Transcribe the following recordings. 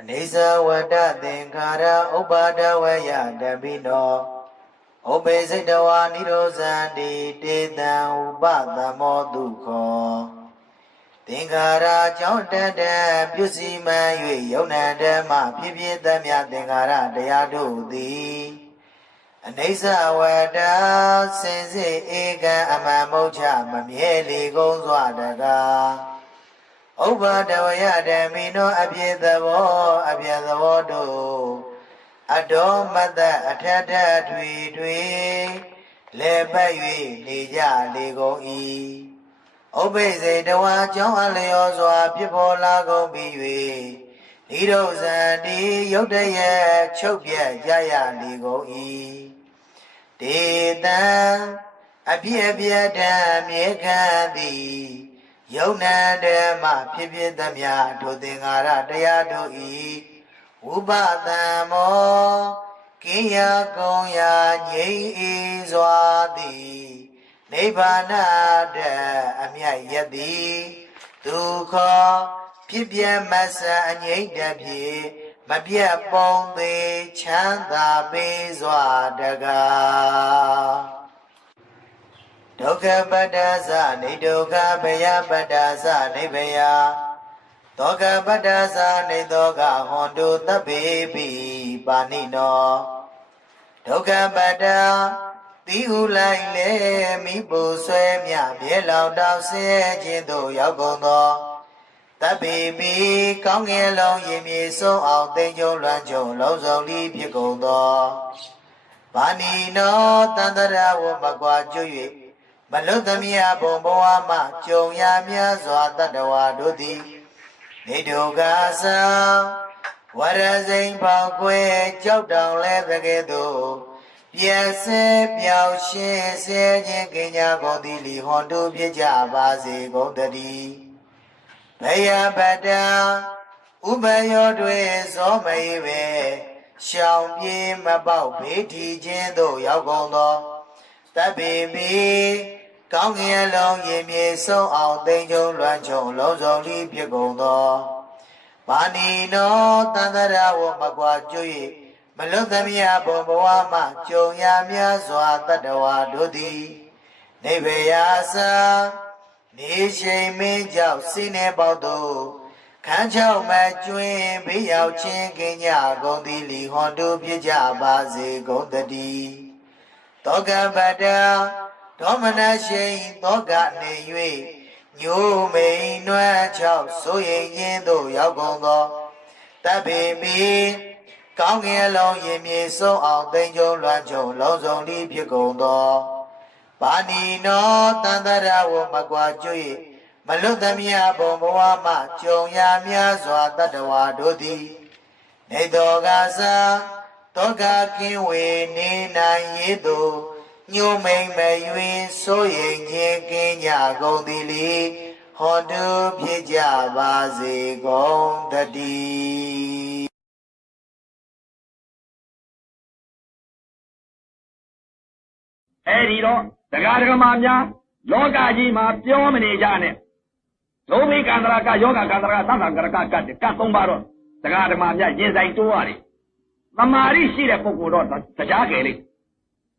အနေဇဝတ္တသင်္ခါရဥပါဒဝယတပိနောဥပေစိတဝါនិရောဇန္တိတေတံဥပသမောဒုက္ခောသင်္ခါရကြောင့်တတ္တပြုစီမံ၍ယုံနံဓမ္မဖြစ်ဖြစ်သမျှသင်္ခါရတရားတို့သည်အနေဇဝတ္တစင်စစ်ဧကံအမှန်မုတ်ချမမြဲလေကုန်စွာတကား ဥပ္ပါဒဝယဓမ္မိနောအပြည့်သဘောအပြည့်သဘောတို့အတော်မတ္တအထက်ထက်ထွေထွေလဲပတ်၍နေကြလေကုန်၏ဥပ္ပိစေတဝါကြောင့်အလျော်စွာ ဖြစ်ပေါ်လာကုန်ပြီ၍ဤတို့ဇံတိယုတ်တရဲ့ချုပ်ပြက်ကြရလေကုန်၏ဒေတံအပြည့်အပြည့်တံမြေခံသည် ယုံနာဓမ္မဖြစ်ဖြစ်သမျှဒုသင်္ဃာရတရားတို့ဤဝုပသံမောကိယကုံယာငြိမ်းအေးစွာသည်နိဗ္ဗာန်တအမြတ်ရသည်ဒုက္ခဖြစ်ပြမဆန်အငြိမ့်တဖြစ်မပြတ်ပုံသေးချမ်းသာပေးစွာတကား ဒုက္ခပတ္တသနေဒုက္ခဘယပတ္တသနေဘယသောကပတ္တသနေသောကဟွန်တုသဗ္ဗေပိပါဏိနောဒုက္ခပတ္တတိဟုလိုက်လေမိပူဆွဲမြမြေလောင်တောင်ဆင်းရဲခြင်းသို့ရောက်ကုန်သောတဗ္ဗေပိကောင်းငယ်လုံးရင်မြေဆုံးအောင်သိမ့်ကြုံလွမ်းကြုံလုံးစုံလီဖြစ်ကုန်သောဘာဏိနောတန္တရာဝမကွာကျွ၍ မလွတ်သမျှဘုံဘဝမှကြုံရများစွာတတ္တဝါတို့သည်နေဒုက္ခသံဝရစိန်ပေါကွဲကြောက်တောင်လဲတကယ်သို့ပြည့်စဲပြောင်းရှင်းဆဲခြင်းကင်ညာကုန်သည်လီဟွန်တို့ဖြစ်ကြပါစေကုန်တည်းဘယပတ္တဥပယောတွေဇောမေပဲရှောင်ပြေးမပေါက်ဖေးထီခြင်းသို့ရောက်ကုန်သောတပ္ပေပိ ကောင်းကင်အလုံးရင်မြေဆုံးအောင်သိမ့်ကြုံလွမ်းကြုံလုံးစုံလီဖြစ်ကုန်သောပါဏီနောတန္တရာဝမကွာကျွ၍မလွတ်သမျှဘုံဘဝမှကြုံရများစွာတတ္တဝါတို့သည်နေဗေယသံနေရှိန်မင်းကြောင့်စိနေပေါတို့ခန်းချောက်မကျွင်းဘေးရောက်ချင်းကင်းကြကုန်သည်လီဟွန်တို့ဖြစ်ကြပါစေကုန်တည်းတောကပတ္တ ဒေါမနရှိန်တောကနေ၍ညိုမိန်နွမ်းချောက်ဆိုရင်ရင်သို့ရောက်ကုန်သောတပ္ပေပိကောင်းကင်အလုံးရင်မြေဆုံးအောင်သိမ့်ကြုံလွမ်းကြုံလုံးစုံလီဖြစ်ကုန်သောပါဏီနောတန္တရာဝမကွာကျွ၍မလွတ်သမျှဘုံဘဝမှကြုံရများစွာတတ္တဝါတို့သည်နေတော်ကစားတောကကင်းဝေနေနိုင်ရသို့ ညိုမိန်မယွင်စိုးရင်ခြင်းကင်းကြကုန်သည်လေဟောတုဖြစ်ကြပါစေကုန်တည်းအဲဒီတော့တရားဓမ္မများလောကကြီးမှာပြောမနေကြနဲ့ဒုမိကန္တရာကယောဂကန္တရာသံဃာကရကကတ်ကတ်သုံးပါတော့တရားဓမ္မများရင်ဆိုင်တိုးရတယ်သမာဓိရှိတဲ့ပုဂ္ဂိုလ်တော့တရားကယ်လိမ့်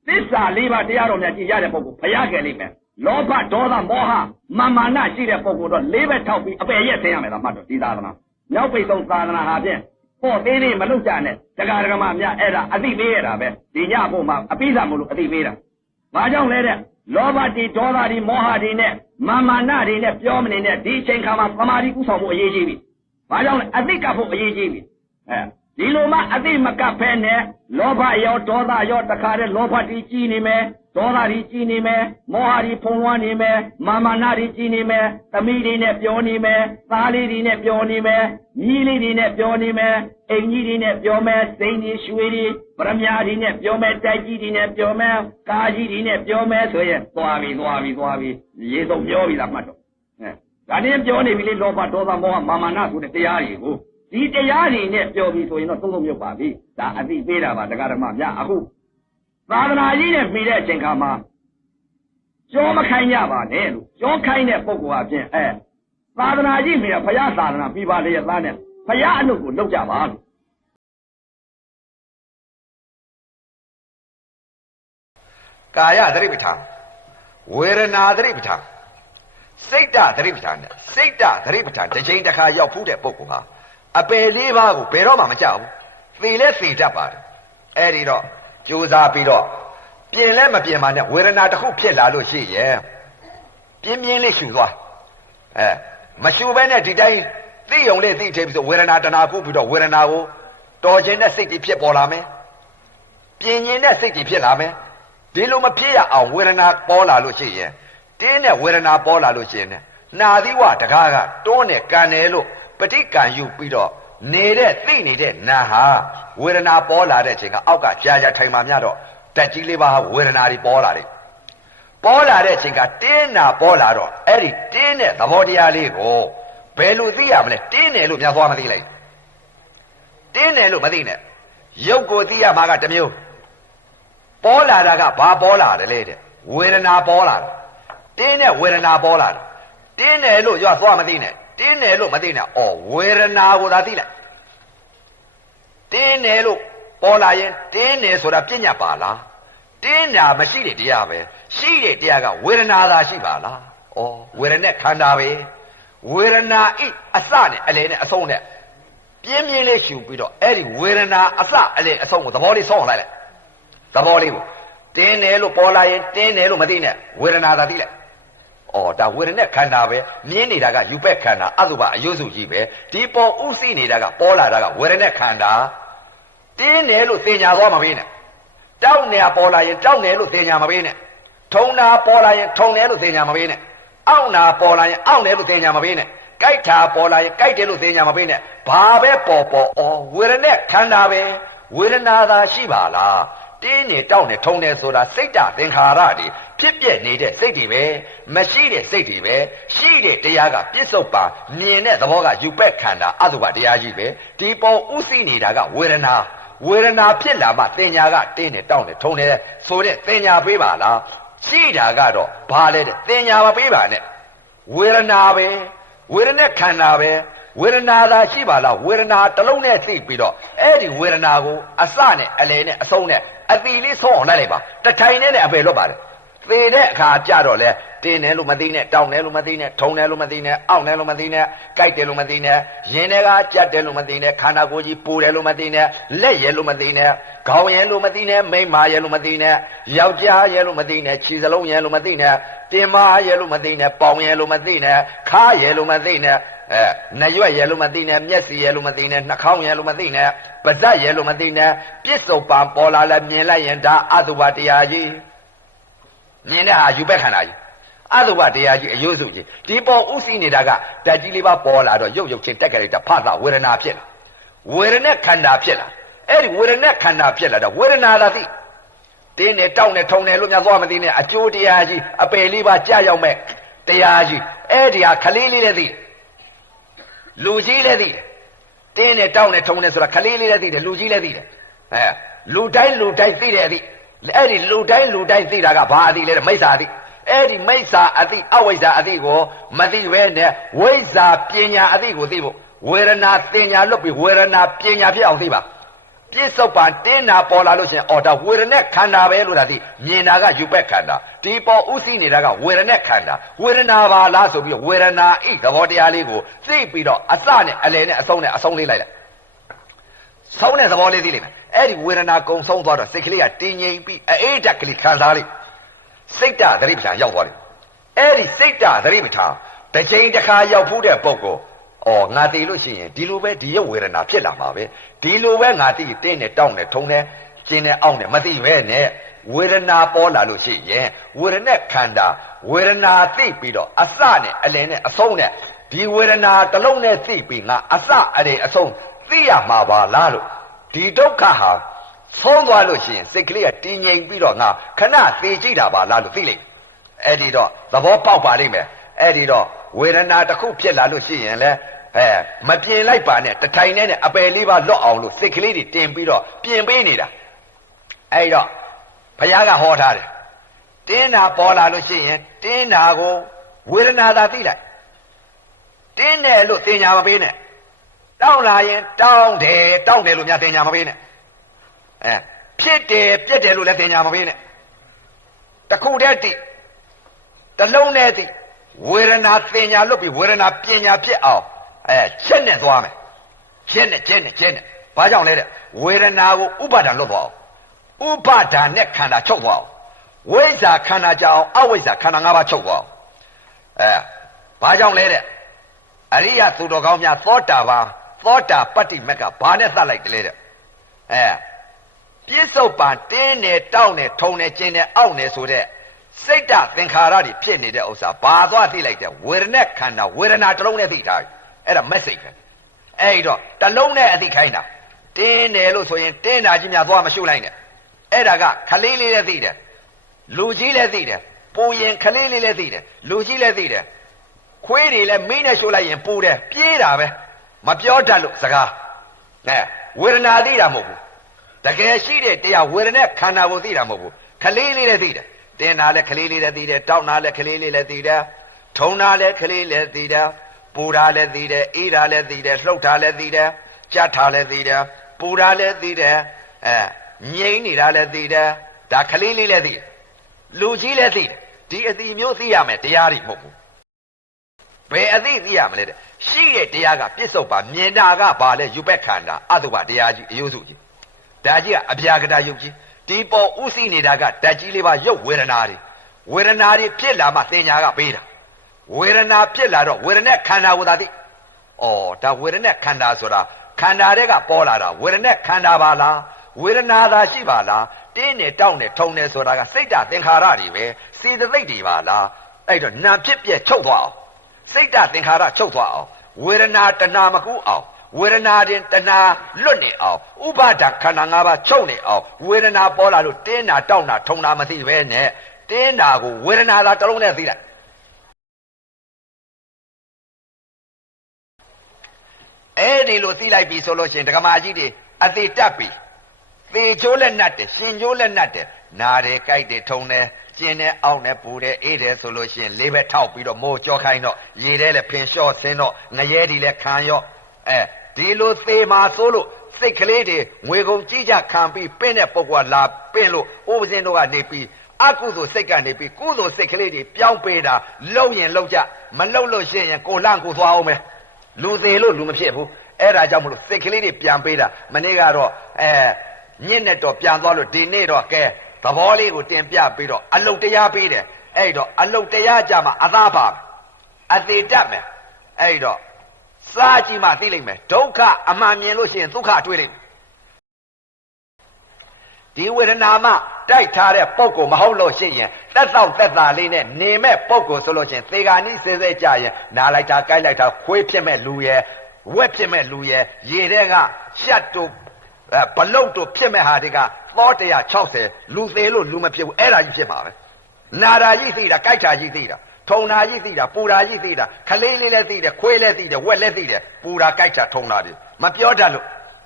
သစ္စာလေးပါးတရားတော်များကြည်ရတဲ့ပုဂ္ဂိုလ်ဘုရားကယ်လိမ့်မယ်လောဘဒေါသမောဟမာမာနရှိတဲ့ပုဂ္ဂိုလ်တော့လေးဘက်ထောက်ပြီးအပယ်ရက်ဆင်းရမယ်လားမှတ်တော့ဒီသာသနာမြောက်ပိတ်ဆုံးသာသနာဟာဖြင့်ပေါ့သေးလေးမလုပ်ကြနဲ့တရားဓမ္မများအဲ့ဒါအသိပေးရတာပဲဒီညဖို့မှာအပိဓာမလို့အသိပေးတာ။ဘာကြောင့်လဲတဲ့လောဘတိဒေါသတိမောဟတိနဲ့မာမာနတွေနဲ့ပြောမနေနဲ့ဒီအချိန်ခါမှာသမာဓိဥဆောင်ဖို့အရေးကြီးပြီ။ဘာကြောင့်လဲအသိကပ်ဖို့အရေးကြီးပြီ။အဲ ဒီလိုမှအသိမကပ်ဖဲနဲ့လောဘရောဒေါသရောတခါတည်းလောဘတိကြီးနေမယ်ဒေါသတိကြီးနေမယ်မောဟတိဖုံးလွှမ်းနေမယ်မာမာနတိကြီးနေမယ်သမီးတွေနဲ့ပြောနေမယ်သားလေးတွေနဲ့ပြောနေမယ်မြီးလေးတွေနဲ့ပြောနေမယ်အိမ်ကြီးတွေနဲ့ပြောမယ်စိန်တွေရွှေတွေပရမညာတွေနဲ့ပြောမယ်တိုက်ကြီးတွေနဲ့ပြောမယ်ကားကြီးတွေနဲ့ပြောမယ်ဆိုရင်သွားပြီသွားပြီသွားပြီရေစုံပြောပြီလားမှတ်တော့အဲဒါတင်းပြောနေပြီလေလောဘဒေါသမောဟမာမာနဆိုတဲ့တရားတွေကို ဒီတရားတွေနဲ့ပြောပြီဆိုရင်တော့သုံးသုံးမြုပ်ပါပြီဒါအသိပေးတာပါတရားဓမ္မများအခုသာသနာကြီးနဲ့ပြီးတဲ့အချိန်ခါမှာကြောမခိုင်းကြပါနဲ့လို့ကြောခိုင်းတဲ့ပုဂ္ဂိုလ်အပြင်အဲသာသနာကြီးမြေဘုရားသာသနာပြီးပါလေသားနဲ့ဘုရားအလုပ်ကိုလုပ်ကြပါလို့ကာယသတိပဋ္ဌာန်ဝေဒနာသတိပဋ္ဌာန်စိတ်တသတိပဋ္ဌာန်နဲ့စိတ်တသတိပဋ္ဌာန်တစ်ချိန်တစ်ခါရောက်ဖူးတဲ့ပုဂ္ဂိုလ်ဟာ အပယ်လေးပါးကိုဘယ်တော့မှမကြောက်ဘူးသေလဲသေတတ်ပါတယ်အဲ့ဒီတော့ကြိုးစားပြီးတော့ပြင်လဲမပြင်ပါနဲ့ဝေဒနာတစ်ခုဖြစ်လာလို့ရှိရဲ့ပြင်းပြင်းလေးရှူသွားအဲမရှူဘဲနဲ့ဒီတိုင်းသိုံလေးသိသေးပြီးဆိုဝေဒနာတဏှာခုပြီးတော့ဝေဒနာကိုတော်ခြင်းနဲ့စိတ်ကြီးဖြစ်ပေါ်လာမယ်ပြင်းရင်တဲ့စိတ်ကြီးဖြစ်လာမယ်ဒီလိုမဖြစ်ရအောင်ဝေဒနာပေါ်လာလို့ရှိရင်တင်းတဲ့ဝေဒနာပေါ်လာလို့ရှိရင်နာသီဝတကားကတွန်းနဲ့ကန်တယ်လို့ ပဋိကံယူပြီးတော့နေတဲ့သိနေတဲ့နာဟာဝေဒနာပေါ်လာတဲ့အချိန်ကအောက်ကကြာကြာထိုင်မှမြတော့တက်ကြီးလေးပါဝေဒနာတွေပေါ်လာတယ်ပေါ်လာတဲ့အချိန်ကတင်းနာပေါ်လာတော့အဲ့ဒီတင်းတဲ့သဘောတရားလေးကိုဘယ်လိုသိရမလဲတင်းတယ်လို့များသွားမသိလိုက်တင်းတယ်လို့မသိနဲ့ရုပ်ကိုသိရမှာကတစ်မျိုးပေါ်လာတာကဘာပေါ်လာတယ်လဲတဲ့ဝေဒနာပေါ်လာတာတင်းတဲ့ဝေဒနာပေါ်လာတာတင်းတယ်လို့ရွာသွားမသိနဲ့ တင်းတယ်လို့မသိနဲ့ဩဝေဒနာကိုသာသိလိုက်တင်းတယ်လို့ပေါ်လာရင်တင်းတယ်ဆိုတာပြညာပါလားတင်းတာမရှိတဲ့တရားပဲရှိတဲ့တရားကဝေဒနာသာရှိပါလားဩဝေဒနဲ့ခန္ဓာပဲဝေဒနာဤအစနဲ့အလယ်နဲ့အဆုံးနဲ့ပြင်းပြင်းလေးရှူပြီးတော့အဲ့ဒီဝေဒနာအစအလယ်အဆုံးကိုသဘောလေးဆောင်းလိုက်လိုက်သဘောလေးကိုတင်းတယ်လို့ပေါ်လာရင်တင်းတယ်လို့မသိနဲ့ဝေဒနာသာသိလိုက် ဩဒါဝေဒနဲ့ခန္ဓာပဲမြင်းနေတာကယူပက်ခန္ဓာအတုပအယုစုကြီးပဲဒီပေါ်ဥသိနေတာကပေါ်လာတာကဝေဒနဲ့ခန္ဓာတင်းတယ်လို့သင်ညာသွားမပေးနဲ့တောက်နေပေါ်လာရင်တောက်နေလို့သင်ညာမပေးနဲ့ထုံနာပေါ်လာရင်ထုံတယ်လို့သင်ညာမပေးနဲ့အောင့်နာပေါ်လာရင်အောင့်တယ်လို့သင်ညာမပေးနဲ့ကြိုက်တာပေါ်လာရင်ကြိုက်တယ်လို့သင်ညာမပေးနဲ့ဘာပဲပေါ်ပေါ်ဩဝေဒနဲ့ခန္ဓာပဲဝေဒနာသာရှိပါလား တင်းနေတောက်နေထုံနေဆိုတာစိတ်တသင်္ခါရတွေဖြစ်ပြနေတဲ့စိတ်တွေပဲမရှိတဲ့စိတ်တွေပဲရှိတဲ့တရားကပြစ္ဆုတ်ပါမြင်တဲ့သဘောကယူပက်ခန္ဓာအတုပတရားကြီးပဲဒီပေါ်ဥသိနေတာကဝေဒနာဝေဒနာဖြစ်လာမှတင်ညာကတင်းနေတောက်နေထုံနေဆိုတဲ့တင်ညာပေးပါလားရှိတာကတော့ဘာလဲတဲ့တင်ညာမပေးပါနဲ့ဝေဒနာပဲဝေဒနဲ့ခန္ဓာပဲဝေဒနာသာရှိပါလားဝေဒနာတစ်လုံးနဲ့သိပြီးတော့အဲ့ဒီဝေဒနာကိုအစနဲ့အလယ်နဲ့အဆုံးနဲ့ အတိလေးဆုံးအောင်လိုက်လိုက်ပါတထိုင်နဲ့နဲ့အပယ်လွတ်ပါတယ်သေတဲ့အခါကြတော့လဲ တင်းတယ်လို့မသိနဲ့တောင်းတယ်လို့မသိနဲ့ထုံတယ်လို့မသိနဲ့အောင့်တယ်လို့မသိနဲ့ကြိုက်တယ်လို့မသိနဲ့ရင်တွေကကြက်တယ်လို့မသိနဲ့ခန္ဓာကိုယ်ကြီးပူတယ်လို့မသိနဲ့လက်ရဲလို့မသိနဲ့ခေါင်းရဲလို့မသိနဲ့မိန်းမရဲလို့မသိနဲ့ယောက်ျားရဲလို့မသိနဲ့ခြေစလုံးရဲလို့မသိနဲ့ပြင်မရဲလို့မသိနဲ့ပေါင်ရဲလို့မသိနဲ့ခါရဲလို့မသိနဲ့အဲနရွက်ရဲလို့မသိနဲ့မျက်စိရဲလို့မသိနဲ့နှာခေါင်းရဲလို့မသိနဲ့ပါးစပ်ရဲလို့မသိနဲ့ပြစ္ဆုတ်ပံပေါ်လာလဲမြင်လိုက်ရင်ဒါအတုပတရားကြီးမြင်တဲ့ဟာယူပဲခန္ဓာကြီး အတုပတရားကြီးအယုစုကြီးဒီပေါ်ဥသိနေတာကဓာတ်ကြီးလေးပါပေါ်လာတော့ရုပ်ရုပ်ချင်းတက်ကြလိုက်တာဖသဝေဒနာဖြစ်လာဝေဒနာခန္ဓာဖြစ်လာအဲ့ဒီဝေဒနာခန္ဓာဖြစ်လာတော့ဝေဒနာသာသိတင်းနဲ့တောက်နဲ့ထုံနဲ့လို့များသွားမသိနဲ့အကျိုးတရားကြီးအပယ်လေးပါကြာရောက်မဲ့တရားကြီးအဲ့ဒီဟာခလေးလေးလည်းသိလူကြီးလည်းသိတင်းနဲ့တောက်နဲ့ထုံနဲ့ဆိုတာခလေးလေးလည်းသိတယ်လူကြီးလည်းသိတယ်အဲလူတိုင်းလူတိုင်းသိတယ်အသိအဲ့ဒီလူတိုင်းလူတိုင်းသိတာကဘာအသိလဲမိစ္ဆာအသိ အဲ့ဒီမိစ္ဆာအသိအဝိဇ္ဇာအသိကိုမသိဘဲနဲ့ဝိဇ္ဇာပညာအသိကိုသိဖို့ဝေဒနာတင်ညာလွတ်ပြီးဝေဒနာပညာဖြစ်အောင်သိပါပြစ္ဆုတ်ပံတင်းနာပေါ်လာလို့ရှိရင်အော်ဒါဝေဒနဲ့ခန္ဓာပဲလို့ဒါသိမြင်တာကယူပက်ခန္ဓာဒီပေါ်ဥသိနေတာကဝေဒနဲ့ခန္ဓာဝေဒနာပါလားဆိုပြီးဝေဒနာဤသဘောတရားလေးကိုသိပြီးတော့အစနဲ့အလယ်နဲ့အဆုံးနဲ့အဆုံးလေးလိုက်လိုက်ဆုံးတဲ့သဘောလေးသိလိမ့်မယ်အဲ့ဒီဝေဒနာကုံဆုံးသွားတော့စိတ်ကလေးကတင်းငိမ်ပြီးအေးတက်ကလေးခံစားလိုက် စိတ်တသတိပဋ္ဌာန်ရောက်သွားတယ်အဲ့ဒီစိတ်တသတိပဋ္ဌာန်တစ်ချိန်တစ်ခါရောက်ဖူးတဲ့ပုဂ္ဂိုလ်အော်ငါတည်လို့ရှိရင်ဒီလိုပဲဒီရုပ်ဝေဒနာဖြစ်လာမှာပဲဒီလိုပဲငါတည်တင်းနဲ့တောင်းနဲ့ထုံနဲ့ကျင်းနဲ့အောင့်နဲ့မသိပဲနဲ့ဝေဒနာပေါ်လာလို့ရှိရင်ဝေဒနာခန္ဓာဝေဒနာသိပြီးတော့အစနဲ့အလယ်နဲ့အဆုံးနဲ့ဒီဝေဒနာတစ်လုံးနဲ့သိပြီးငါအစအလယ်အဆုံးသိရမှာပါလားလို့ဒီဒုက္ခဟာ ဆုံးသွားလို့ရှိရင်စိတ်ကလေးကတည်ငြိမ်ပြီးတော့ငါခဏသိကြည့်တာပါလားလို့သိလိုက်အဲ့ဒီတော့သဘောပေါက်ပါလိမ့်မယ်အဲ့ဒီတော့ဝေဒနာတစ်ခုဖြစ်လာလို့ရှိရင်လဲအဲမပြင်လိုက်ပါနဲ့တထိုင်နဲ့အပယ်လေးပါလွတ်အောင်လို့စိတ်ကလေးတွေတင်ပြီးတော့ပြင်ပေးနေတာအဲ့တော့ဘုရားကဟောထားတယ်တင်းတာပေါ်လာလို့ရှိရင်တင်းတာကိုဝေဒနာသာသိလိုက်တင်းတယ်လို့တင်ညာမပေးနဲ့တောင်းလာရင်တောင်းတယ်တောင်းတယ်လို့များတင်ညာမပေးနဲ့ အဲဖြစ်တယ်ပြက်တယ်လို့လည်းတင်ညာမပေးနဲ့တခုတည်းတည်တလုံးနဲ့တည်ဝေဒနာတင်ညာလွတ်ပြီးဝေဒနာပညာဖြစ်အောင်အဲချက်နဲ့သွားမယ်ချက်နဲ့ချက်နဲ့ချက်နဲ့ဘာကြောင့်လဲတဲ့ဝေဒနာကိုဥပါဒံလွတ်သွားအောင်ဥပါဒံနဲ့ခန္ဓာချုပ်သွားအောင်ဝိဇ္ဇာခန္ဓာကြအောင်အဝိဇ္ဇာခန္ဓာ၅ပါးချုပ်သွားအောင်အဲဘာကြောင့်လဲတဲ့အရိယသူတော်ကောင်းများသောတာပန်သောတာပတ္တိမက်ကဘာနဲ့သတ်လိုက်တယ်လေတဲ့အဲ ပြစ္ဆုတ်ပံတင်းနေတောက်နေထုံနေကျင်းနေအောက်နေဆိုတဲ့စိတ်တသင်္ခါရတွေဖြစ်နေတဲ့ဥစ္စာဘာသွားသိလိုက်တဲ့ဝေဒနာခန္ဓာဝေဒနာတစ်လုံးနဲ့သိထားပြီအဲ့ဒါ message ပဲအဲ့တော့တစ်လုံးနဲ့အသိခိုင်းတာတင်းတယ်လို့ဆိုရင်တင်းတာကြီးများသွားမရှုလိုက်နဲ့အဲ့ဒါကခလေးလေးလည်းသိတယ်လူကြီးလည်းသိတယ်ပူရင်ခလေးလေးလည်းသိတယ်လူကြီးလည်းသိတယ်ခွေးတွေလည်းမင်းနဲ့ရှို့လိုက်ရင်ပူတယ်ပြေးတာပဲမပြောတတ်လို့စကားအဲဝေဒနာသိတာမဟုတ်ဘူး တကယ်ရှိတဲ့တရားဝေဒနာခန္ဓာကိုသိတာမဟုတ်ဘူးခလေးလေးလည်းသိတယ်တင်းတာလည်းခလေးလေးလည်းသိတယ်တောက်တာလည်းခလေးလေးလည်းသိတယ်ထုံတာလည်းခလေးလည်းသိတယ်ပူတာလည်းသိတယ်အေးတာလည်းသိတယ်လှုပ်တာလည်းသိတယ်ကြက်တာလည်းသိတယ်ပူတာလည်းသိတယ်အဲငြိမ့်နေတာလည်းသိတယ်ဒါခလေးလေးလည်းသိတယ်လူကြီးလည်းသိတယ်ဒီအစီမျိုးသိရမယ်တရားတွေမဟုတ်ဘူးဘယ်အသိသိရမလဲတဲ့ရှိတဲ့တရားကပြစ္ဆုတ်ပါမြင်တာကဘာလဲယူပက်ခန္ဓာအတုပတရားကြီးအယုစုကြီး ဒါကြီးကအပြာကတာယုတ်ကြီးဒီပေါ်ဥသိနေတာကဓာတ်ကြီးလေးပါရုပ်ဝေဒနာတွေဝေဒနာတွေဖြစ်လာမှသင်ညာကပေးတာဝေဒနာဖြစ်လာတော့ဝေဒနာခန္ဓာကိုသာသိဩဒါဝေဒနာခန္ဓာဆိုတာခန္ဓာတွေကပေါ်လာတာဝေဒနာခန္ဓာပါလားဝေဒနာသာရှိပါလားတင်းနေတောက်နေထုံနေဆိုတာကစိတ်တသင်္ခါရတွေပဲစေတသိက်တွေပါလားအဲ့တော့နာဖြစ်ပြက်ချုပ်သွားအောင်စိတ်တသင်္ခါရချုပ်သွားအောင်ဝေဒနာတဏမကူအောင် ဝေဒနာတင်တဏလွတ်နေအောင်ဥပါဒခန္ဓာ၅ပါးချုပ်နေအောင်ဝေဒနာပေါ်လာလို့တင်းတာတောက်တာထုံတာမသိပဲနဲ့တင်းတာကိုဝေဒနာသာတစ်လုံးနဲ့သိလိုက်အဲ့ဒီလိုသိလိုက်ပြီဆိုလို့ရှိရင်ဒကမာကြီးတွေအသေးတက်ပြီသေချိုးလက်နတ်တယ်ရှင်ချိုးလက်နတ်တယ်နားတယ်ကြိုက်တယ်ထုံတယ်ကျင်းတယ်အောက်တယ်ပူတယ်အေးတယ်ဆိုလို့ရှိရင်လေးဘက်ထောက်ပြီးတော့မိုးကြောခိုင်းတော့ရေထဲလည်းဖင်လျှော့ဆင်းတော့ငရဲဒီလည်းခံရော့အဲ ဒီလိုသေမာဆိုလို့စိတ်ကလေးတွေငွေကုန်ကြီးကြခံပြီးပင့်တဲ့ပုဂ္ဂိုလ်လာပင့်လို့ဥပဇင်းတို့ကနေပြီးအကုသိုလ်စိတ်ကနေပြီးကုသိုလ်စိတ်ကလေးတွေပြောင်းပေးတာလှုပ်ရင်လှုပ်ကြမလှုပ်လို့ရှိရင်ကိုလန့်ကိုသွားအောင်မယ်လူသေးလို့လူမဖြစ်ဘူးအဲ့ဒါကြောင့်မလို့စိတ်ကလေးတွေပြန်ပေးတာမနေ့ကတော့အဲညစ်နဲ့တော့ပြန်သွားလို့ဒီနေ့တော့ကဲသဘောလေးကိုတင်ပြပြီးတော့အလုတ်တရားပေးတယ်အဲ့တော့အလုတ်တရားကြမှာအသာပါအသေးတတ်မယ်အဲ့တော့ စားကြည့်မှသိလိမ့်မယ်ဒုက္ခအမှန်မြင်လို့ရှိရင်ဒုက္ခတွေ့လိမ့်မယ်ဒီဝေဒနာမှတိုက်ထားတဲ့ပုံကိုမဟုတ်လို့ရှိရင်တက်တော့တက်တာလေးနဲ့နေမဲ့ပုံကိုဆိုလို့ရှိရင်သေဂာနိစေစေကြရင်နားလိုက်တာကြိုက်လိုက်တာခွေးဖြစ်မဲ့လူရဲ့ဝက်ဖြစ်မဲ့လူရဲ့ရေတဲ့ကရှက်တို့ဘလုတ်တို့ဖြစ်မဲ့ဟာတွေကသော160လူသေးလို့လူမဖြစ်ဘူးအဲ့ဒါကြီးဖြစ်မှာပဲနာတာကြီးသိတာကြိုက်တာကြီးသိတာ ထုံတာကြီးသိတာပူတာကြီးသိတာခလေးလေးလည်းသိတယ်ခွေးလည်းသိတယ်ဝက်လည်းသိတယ်ပူတာကြိုက်တာထုံတာတွေမပြောတတ်လို့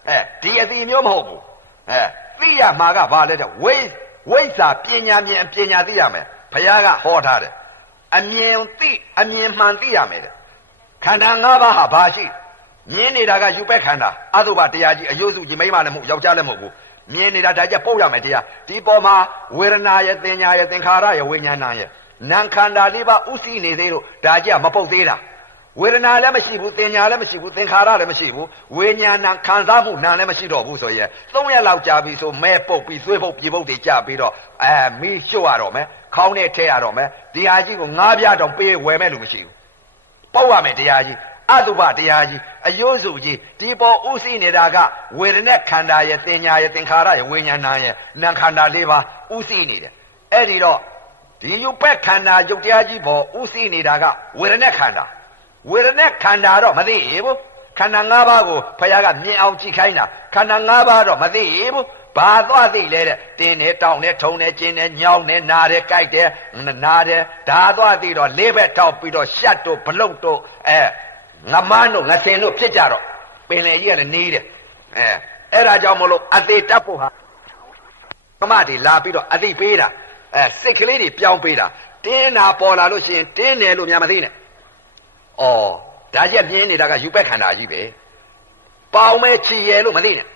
အဲဒီအစီမျိုးမဟုတ်ဘူးအဲသိရမှာကဘာလဲတဲ့ဝိဝိဇ္ဇာပညာမြင်ပညာသိရမယ်ဘုရားကဟောထားတယ်အမြင်သိအမြင်မှန်သိရမယ်တဲ့ခန္ဓာ၅ပါးဟာဘာရှိမြင်နေတာကယူပက်ခန္ဓာအတုပတရားကြီးအယုစုကြီးမိမလည်းမဟုတ်ယောက်ျားလည်းမဟုတ်ဘူးမြင်နေတာဒါကြပုတ်ရမယ်တရားဒီပေါ်မှာဝေဒနာရဲ့သင်ညာရဲ့သင်္ခါရရဲ့ဝိညာဏရဲ့ နာခန္ဓာလေးပါဥသိနေသေးလို့ဒါကြမပုတ်သေးတာဝေဒနာလည်းမရှိဘူးသင်ညာလည်းမရှိဘူးသင်္ခါရလည်းမရှိဘူးဝိညာဏခံစားမှုနာလည်းမရှိတော့ဘူးဆိုရင်သုံးရက်လောက်ကြာပြီဆိုမဲပုတ်ပြီးသွေးပုတ်ပြေပုတ်တွေကြာပြီးတော့အဲမီးရှို့ရတော့မယ်ခေါင်းနဲ့ထဲရတော့မယ်ဒီဟာကြီးကိုငါးပြားတောင်ပေးဝယ်မဲ့လို့မရှိဘူးပုတ်ရမယ်တရားကြီးအတုပတရားကြီးအယိုးစုကြီးဒီပေါ်ဥသိနေတာကဝေဒနာခန္ဓာရဲ့သင်ညာရဲ့သင်္ခါရရဲ့ဝိညာဏရဲ့နာခန္ဓာလေးပါဥသိနေတယ်အဲ့ဒီတော့ ဒီယုတ်ပက်ခန္ဓာယုတ်တရားကြီးပေါ်ဥသိနေတာကဝေဒနာခန္ဓာဝေဒနာခန္ဓာတော့မသိရဘူးခန္ဓာ၅ပါးကိုဖခင်ကမြင်အောင်ကြည့်ခိုင်းတာခန္ဓာ၅ပါးတော့မသိရဘူးဘာသွားသိလဲတဲ့တင်းနေတောင်းနေထုံနေကျင်းနေညောင်းနေနားတယ်ကြိုက်တယ်နားတယ်ဒါသွားသိတော့လေးဘက်ထောက်ပြီးတော့ရှက်တို့ဘလုတ်တို့အဲငမန်းတို့ငဆင်တို့ဖြစ်ကြတော့ပင်လေကြီးကလည်းနေတယ်အဲအဲ့ဒါကြောင့်မလို့အသေးတက်ဖို့ဟာကမတွေလာပြီးတော့အသိပေးတာ အဲစိတ်ကလေးတွေပြောင်းပေးတာတင်းနာပေါ်လာလို့ရှိရင်တင်းတယ်လို့များမသိနဲ့ဩဒါချက်ပြင်းနေတာကယူပက်ခန္ဓာကြီးပဲပေါင်းမဲ့ချီရဲလို့မသိနဲ့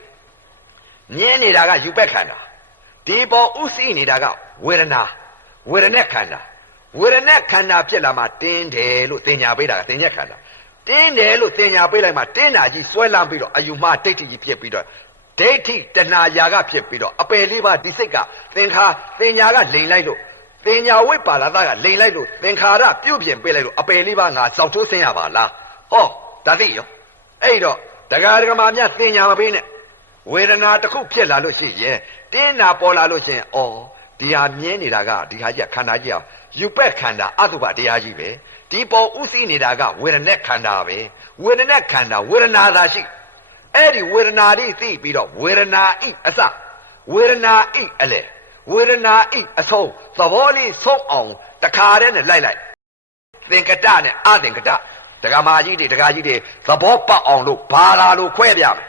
မြင်နေတာကယူပက်ခန္ဓာဒီပေါ်ဥသိနေတာကဝေဒနာဝေဒနဲ့ခန္ဓာဝေဒနဲ့ခန္ဓာဖြစ်လာမှတင်းတယ်လို့သင်ညာပေးတာကသင်ညက်ခန္ဓာတင်းတယ်လို့သင်ညာပေးလိုက်မှတင်းတာကြီးဆွဲလမ်းပြီးတော့အယူမဒိဋ္ဌိကြီးဖြစ်ပြီးတော့ ဒိဋ္ဌိတဏှာယာကဖြစ်ပြီးတော့အပယ်လေးပါးဒီစိတ်ကသင်္ခါသင်ညာကလိန်လိုက်လို့သင်ညာဝိပါလာတာကလိန်လိုက်လို့သင်္ခါရပြုတ်ပြင်ပေးလိုက်လို့အပယ်လေးပါးငါစောက်ထိုးဆင်းရပါလားဟောဒါသိရောအဲ့တော့တရားဓမ္မများသင်ညာမပေးနဲ့ဝေဒနာတစ်ခုဖြစ်လာလို့ရှိရင်တင်းနာပေါ်လာလို့ရှိရင်အော်ဒီဟာမြင်နေတာကဒီဟာကြီးကခန္ဓာကြီးအောင်ယူပက်ခန္ဓာအတုပတရားကြီးပဲဒီပေါ်ဥသိနေတာကဝေဒနဲ့ခန္ဓာပဲဝေဒနဲ့ခန္ဓာဝေဒနာသာရှိ အဲ့ဒီဝေဒနာလေးသိပြီးတော့ဝေဒနာဤအစဝေဒနာဤအလေဝေဒနာဤအဆုံးသဘောလေးဆုံးအောင်တခါတည်းနဲ့လိုက်လိုက်သင်္ကတနဲ့အသင်္ကတဒကာမကြီးတွေဒကာကြီးတွေသဘောပေါက်အောင်လို့ဘာသာလို့ခွဲပြမယ်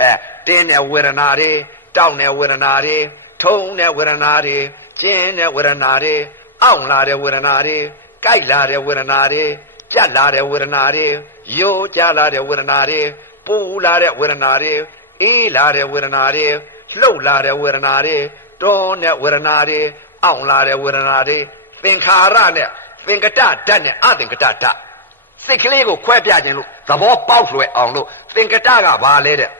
အဲတင်းတဲ့ဝေဒနာတွေတောက်တဲ့ဝေဒနာတွေထုံတဲ့ဝေဒနာတွေကျင်းတဲ့ဝေဒနာတွေအောင့်လာတဲ့ဝေဒနာတွေကြိုက်လာတဲ့ဝေဒနာတွေကြက်လာတဲ့ဝေဒနာတွေယိုးကြလာတဲ့ဝေဒနာတွေ ပူလာတဲ့ဝေဒနာတွေအေးလာတဲ့ဝေဒနာတွေလှုပ်လာတဲ့ဝေဒနာတွေတွန်းတဲ့ဝေဒနာတွေအောင့်လာတဲ့ဝေဒနာတွေသင်္ခါရနဲ့သင်္ကတဓာတ်နဲ့အသင်္ကတဓာတ်စိတ်ကလေးကိုခွဲပြခြင်းလို့သဘောပေါက်လွယ်အောင်လို့သင်္ကတကဘာလဲတဲ့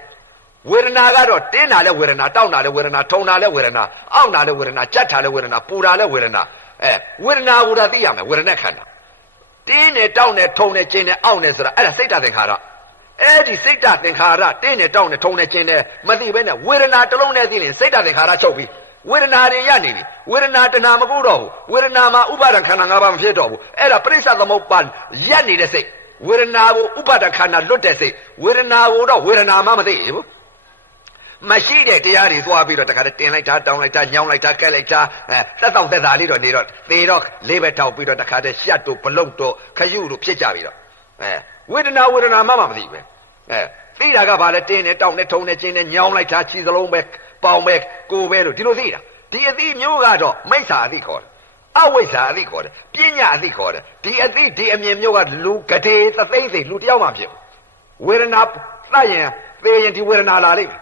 ဝေဒနာကတော့တင်းတာလဲဝေဒနာတောက်တာလဲဝေဒနာထုံတာလဲဝေဒနာအောင့်တာလဲဝေဒနာကြက်တာလဲဝေဒနာပူတာလဲဝေဒနာအဲဝေဒနာကိုဒါသိရမယ်ဝေဒနာခန္ဓာတင်းနဲ့တောက်နဲ့ထုံနဲ့ကျင်းနဲ့အောင့်နဲ့ဆိုတာအဲ့ဒါစိတ်တသင်္ခါရ အဲ့ဒီစိတ်တသင်္ခါရတင်းနဲ့တောက်နဲ့ထုံနဲ့ကျင်းနဲ့မသိဘဲနဲ့ဝေဒနာတစ်လုံးနဲ့သိရင်စိတ်တသင်္ခါရချုပ်ပြီးဝေဒနာတွေရနေပြီဝေဒနာတဏမကုတော့ဘူးဝေဒနာမှာဥပါဒံခန္ဓာ၅ပါးမဖြစ်တော့ဘူးအဲ့ဒါပရိစ္ဆသမုပ္ပါရက်နေတဲ့စိတ်ဝေဒနာကိုဥပါဒခန္ဓာလွတ်တဲ့စိတ်ဝေဒနာကိုတော့ဝေဒနာမှမသိဘူးမရှိတဲ့တရားတွေသွားပြီးတော့တခါတည်းတင်လိုက်တာတောင်းလိုက်တာညောင်းလိုက်တာကဲလိုက်တာအဲသက်တော့သက်သာလေးတော့နေတော့သေတော့လေးပဲထောက်ပြီးတော့တခါတည်းရှက်တို့ဘလုတ်တို့ခရုတို့ဖြစ်ကြပြီတော့အဲ ဝေဒနာဝေဒနာမှမသိပဲအဲသိတာကဘာလဲတင်းနေတောင်းနေထုံနေကျင်းနေညောင်းလိုက်တာခြေစလုံးပဲပေါင်ပဲကိုပဲလို့ဒီလိုသိတာဒီအသိမျိုးကတော့မိစ္ဆာအသိခေါ်တယ်အဝိဇ္ဇာအသိခေါ်တယ်ပညာအသိခေါ်တယ်ဒီအသိဒီအမြင်မျိုးကလူကတိသသိမ့်စိတ်လူတယောက်မှဖြစ်ဝေဒနာသတ်ရင်သေရင်ဒီဝေဒနာလာလိမ့်မယ်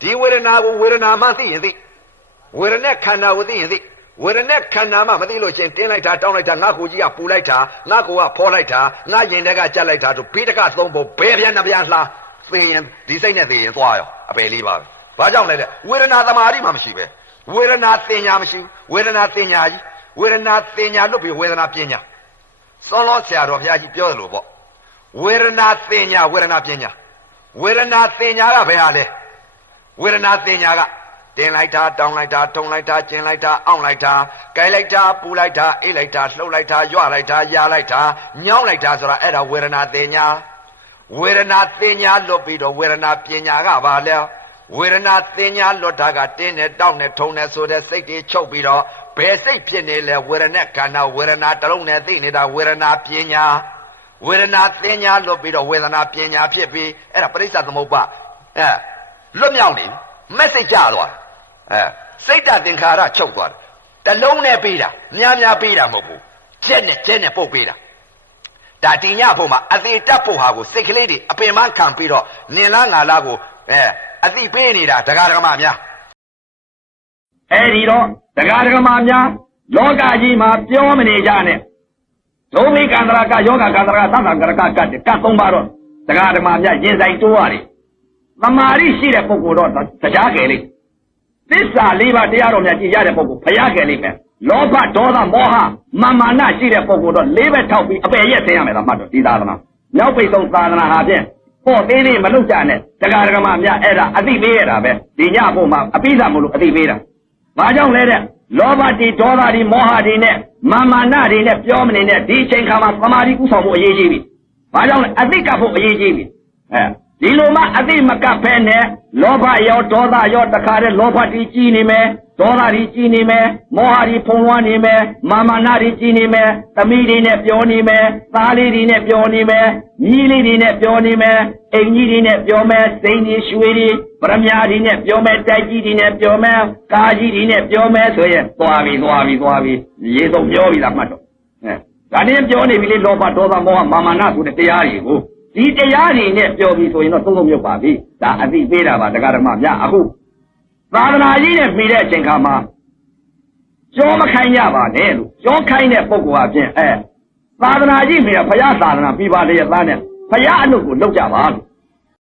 ဒီဝေဒနာကိုဝေဒနာမှသိရင်သိဝေဒနဲ့ခန္ဓာကိုသိရင်သိ ဝေဒနဲ့ခန္ဓာမှမသိလို့ချင်းတင်းလိုက်တာတောင်းလိုက်တာငါကိုကြီးကပူလိုက်တာငါကိုကဖောလိုက်တာငါရင်တက်ကကြက်လိုက်တာတို့ဘေးတကသုံးဖို့ဘယ်ပြန်နှပြန်လှသိရင်ဒီစိတ်နဲ့သိရင်သွားရောအပယ်လေးပါပဲဘာကြောင့်လဲတဲ့ဝေဒနာသမာဓိမှမရှိပဲဝေဒနာသင်ညာမရှိဘူးဝေဒနာသင်ညာကြီးဝေဒနာသင်ညာလွတ်ပြီးဝေဒနာပညာစောလောဆရာတော်ဘုရားကြီးပြောတယ်လို့ပေါ့ဝေဒနာသင်ညာဝေဒနာပညာဝေဒနာသင်ညာကဘယ်ဟာလဲဝေဒနာသင်ညာက တင်လိုက်တာတောင်းလိုက်တာထုံလိုက်တာကျင်လိုက်တာအောင့်လိုက်တာကြိုက်လိုက်တာပူလိုက်တာအေးလိုက်တာလှုပ်လိုက်တာရွလိုက်တာယာလိုက်တာညောင်းလိုက်တာဆိုတာအဲ့ဒါဝေဒနာသင်ညာဝေဒနာသင်ညာလွတ်ပြီးတော့ဝေဒနာပညာကဘာလဲဝေဒနာသင်ညာလွတ်တာကတင်းနဲ့တောက်နဲ့ထုံနဲ့ဆိုတဲ့စိတ်တွေချုပ်ပြီးတော့ဘယ်စိတ်ဖြစ်နေလဲဝေဒနာခန္ဓာဝေဒနာတစ်လုံးနဲ့သိနေတာဝေဒနာပညာဝေဒနာသင်ညာလွတ်ပြီးတော့ဝေဒနာပညာဖြစ်ပြီးအဲ့ဒါပရိစ္ဆသမုပ္ပါအဲလွတ်မြောက်နေပြီမက်ဆေ့ကြသွား အဲစိတ်တသင်္ခါရချုပ်သွားတယ်တလုံးနဲ့ပေးတာများများပေးတာမဟုတ်ဘူးကျက်နဲ့ကျက်နဲ့ပုတ်ပေးတာဒါတင်ညဖို့မှာအသေးတက်ဖို့ဟာကိုစိတ်ကလေးတွေအပင်မခံပြီးတော့နင်လားငါလားကိုအဲအသိပေးနေတာဒကာဒကမများအဲ့ဒီတော့တရားဓမ္မများလောကကြီးမှာပြောမနေကြနဲ့ဒုမိကန္တရာကယောဂကန္တရာသသံကရကကတ်တယ်ကတ်သုံးပါတော့တရားဓမ္မများရင်ဆိုင်တိုးရတယ်သမာဓိရှိတဲ့ပုဂ္ဂိုလ်တော့တရားကယ်လေး သစ္စာလေးပါးတရားတော်များကြည်ရတဲ့ပုဂ္ဂိုလ်ဘုရားကယ်လေးပဲလောဘဒေါသမောဟမာမာနရှိတဲ့ပုဂ္ဂိုလ်တော့လေးပဲထောက်ပြီးအပယ်ရက်သိရမယ်လားမှတ်တော့ဒီသာသနာမြောက်ပိတ်ဆုံးသာသနာဟာဖြင့်ဟောသေးလေးမလုပ်ကြနဲ့တရားဓမ္မများအဲ့ဒါအသိပေးရတာပဲဒီညဖို့မှာအပိဓာမလို့အသိပေးတာဘာကြောင့်လဲတဲ့လောဘတိဒေါသတိမောဟတိနဲ့မာမာနတွေနဲ့ပြောမနေနဲ့ဒီအချိန်ခါမှာသမာဓိကုဆောင်ဖို့အရေးကြီးပြီ။ဘာကြောင့်လဲအသိကပ်ဖို့အရေးကြီးပြီ။အဲ ဒီလိုမှအသိမကပ်ဖဲနဲ့လောဘရောဒေါသရောတခါတည်းလောဘတိကြီးနေမယ်ဒေါသတိကြီးနေမယ်မောဟတိဖုံလွှမ်းနေမယ်မာမာနတိကြီးနေမယ်သမီးတွေနဲ့ပြောနေမယ်သားလေးတွေနဲ့ပြောနေမယ်ညီလေးတွေနဲ့ပြောနေမယ်အိမ်ကြီးတွေနဲ့ပြောမယ်စိန်ကြီးရွှေတွေပရမညာတွေနဲ့ပြောမယ်တိုက်ကြီးတွေနဲ့ပြောမယ်ကာကြီးတွေနဲ့ပြောမယ်ဆိုရင်သွားပြီသွားပြီသွားပြီရေစုံပြောပြီလားမှတ်တော့အဲဒါနဲ့ပြောနေပြီလေလောဘဒေါသမောဟမာမာနဆိုတဲ့တရားတွေကို ဒီတရားတွေနဲ့ပြောပြီးဆိုရင်တော့သုံးလုံးမြုပ်ပါပြီဒါအသိပေးတာပါတရားဓမ္မများအခုသာသနာကြီးနဲ့ပြီးတဲ့အချိန်ခါမှာကြောမခိုင်းကြပါနဲ့လို့ကြောခိုင်းတဲ့ပုဂ္ဂိုလ်အပြင်အဲသာသနာကြီးမြေဘုရားသာသနာပြပါလေသားနဲ့ဘုရားအလုပ်ကိုလုပ်ကြပါလို့